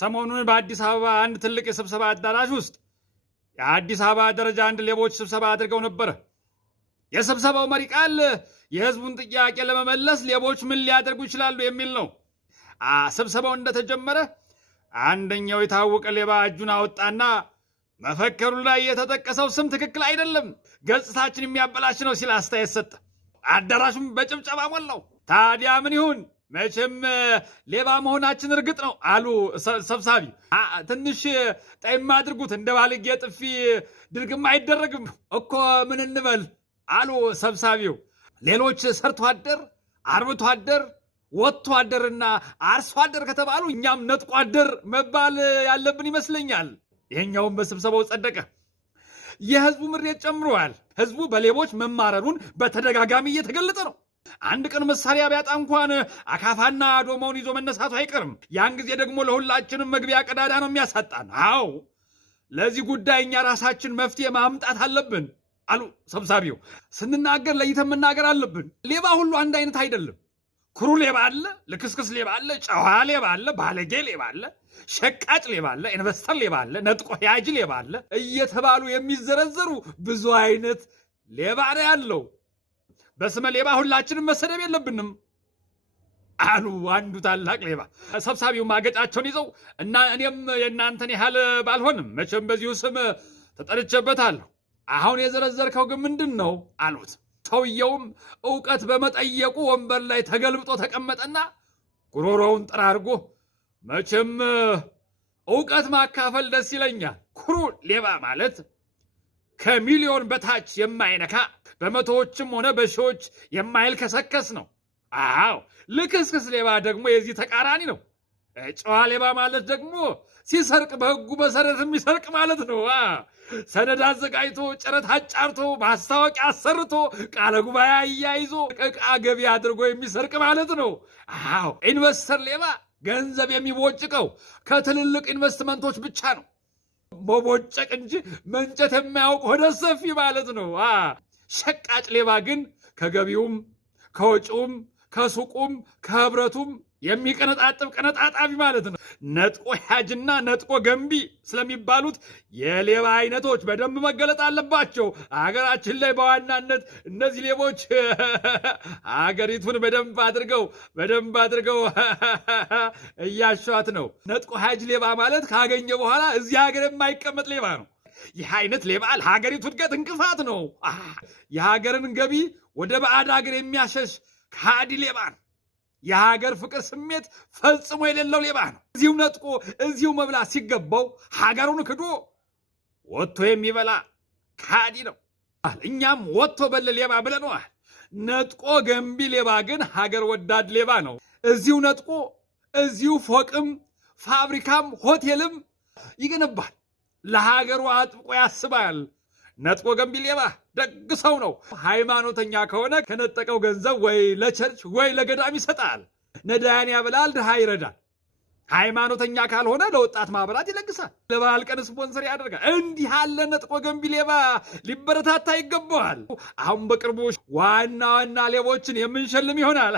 ሰሞኑን በአዲስ አበባ አንድ ትልቅ የስብሰባ አዳራሽ ውስጥ የአዲስ አበባ ደረጃ አንድ ሌቦች ስብሰባ አድርገው ነበረ። የስብሰባው መሪ ቃል የህዝቡን ጥያቄ ለመመለስ ሌቦች ምን ሊያደርጉ ይችላሉ የሚል ነው። ስብሰባው እንደተጀመረ አንደኛው የታወቀ ሌባ እጁን አወጣና መፈክሩ ላይ የተጠቀሰው ስም ትክክል አይደለም፣ ገጽታችን የሚያበላሽ ነው ሲል አስተያየት ሰጠ። አዳራሹም በጭብጨባ ሞላው። ታዲያ ምን ይሁን መቼም ሌባ መሆናችን እርግጥ ነው አሉ ሰብሳቢ። ትንሽ ጠይም አድርጉት፣ እንደ ባልጌ ጥፊ ድርግም አይደረግም እኮ ምን እንበል አሉ ሰብሳቢው። ሌሎች ሰርቶ አደር፣ አርብቶ አደር፣ ወጥቶ አደርና አርሶ አደር ከተባሉ እኛም ነጥቆ አደር መባል ያለብን ይመስለኛል። ይሄኛውም በስብሰባው ጸደቀ። የህዝቡ ምሬት ጨምሯል። ህዝቡ በሌቦች መማረሩን በተደጋጋሚ እየተገለጸ ነው። አንድ ቀን መሳሪያ ቢያጣ እንኳን አካፋና ዶማውን ይዞ መነሳቱ አይቀርም። ያን ጊዜ ደግሞ ለሁላችንም መግቢያ ቀዳዳ ነው የሚያሳጣን። አዎ ለዚህ ጉዳይ እኛ ራሳችን መፍትሄ ማምጣት አለብን አሉ ሰብሳቢው። ስንናገር ለይተን መናገር አለብን። ሌባ ሁሉ አንድ አይነት አይደለም። ኩሩ ሌባ አለ፣ ልክስክስ ሌባ አለ፣ ጨዋ ሌባ አለ፣ ባለጌ ሌባ አለ፣ ሸቃጭ ሌባ አለ፣ ኢንቨስተር ሌባ አለ፣ ነጥቆ ያጅ ሌባ አለ እየተባሉ የሚዘረዘሩ ብዙ አይነት ሌባ ነው ያለው። በስመ ሌባ ሁላችንም መሰደብ የለብንም አሉ አንዱ ታላቅ ሌባ። ሰብሳቢው ማገጫቸውን ይዘው እና እኔም የእናንተን ያህል ባልሆንም መቼም በዚሁ ስም ተጠርቼበታለሁ። አሁን የዘረዘርከው ግን ምንድን ነው አሉት። ሰውየውም እውቀት በመጠየቁ ወንበር ላይ ተገልብጦ ተቀመጠና ጉሮሮውን ጠራርጎ መቼም እውቀት ማካፈል ደስ ይለኛል። ኩሩ ሌባ ማለት ከሚሊዮን በታች የማይነካ በመቶዎችም ሆነ በሺዎች የማይልከሰከስ ነው። አዎ ልክስክስ ሌባ ደግሞ የዚህ ተቃራኒ ነው። ጨዋ ሌባ ማለት ደግሞ ሲሰርቅ በሕጉ መሰረት የሚሰርቅ ማለት ነው። ሰነድ አዘጋጅቶ ጨረታ አጫርቶ ማስታወቂያ አሰርቶ ቃለ ጉባኤ አያይዞ ዕቃ ገቢ አድርጎ የሚሰርቅ ማለት ነው። አዎ ኢንቨስተር ሌባ ገንዘብ የሚቦጭቀው ከትልልቅ ኢንቨስትመንቶች ብቻ ነው። መቦጨቅ እንጂ መንጨት የማያውቅ ሆደ ሰፊ ማለት ነው። ሸቃጭ ሌባ ግን ከገቢውም ከወጪውም ከሱቁም ከህብረቱም የሚቀነጣጥብ ቀነጣጣቢ ማለት ነው። ነጥቆ ያጅና ነጥቆ ገንቢ ስለሚባሉት የሌባ አይነቶች በደንብ መገለጥ አለባቸው። አገራችን ላይ በዋናነት እነዚህ ሌቦች አገሪቱን በደንብ አድርገው እያሿት ነው። ነጥቆ ያጅ ሌባ ማለት ካገኘ በኋላ እዚህ ሀገር የማይቀመጥ ሌባ ነው። ይህ አይነት ሌባ ለሀገሪቱ እድገት እንቅፋት ነው። የሀገርን ገቢ ወደ ባዕድ ሀገር የሚያሸሽ ከሃዲ ሌባ ነው። የሀገር ፍቅር ስሜት ፈጽሞ የሌለው ሌባ ነው። እዚሁ ነጥቆ እዚሁ መብላት ሲገባው ሀገሩን ክዶ ወጥቶ የሚበላ ከሃዲ ነው። እኛም ወጥቶ በለ ሌባ ብለነዋል። ነጥቆ ገንቢ ሌባ ግን ሀገር ወዳድ ሌባ ነው። እዚሁ ነጥቆ እዚሁ ፎቅም ፋብሪካም ሆቴልም ይገነባል። ለሀገሩ አጥብቆ ያስባል። ነጥቆ ገንቢ ሌባ ደግ ሰው ነው። ሃይማኖተኛ ከሆነ ከነጠቀው ገንዘብ ወይ ለቸርች ወይ ለገዳም ይሰጣል። ነዳያን ያበላል፣ ድሃ ይረዳል። ሃይማኖተኛ ካልሆነ ለወጣት ማህበራት ይለግሳል፣ ለበዓል ቀን ስፖንሰር ያደርጋል። እንዲህ ያለ ነጥቆ ገንቢ ሌባ ሊበረታታ ይገባዋል። አሁን በቅርቡ ዋና ሌቦችን የምንሸልም ይሆናል።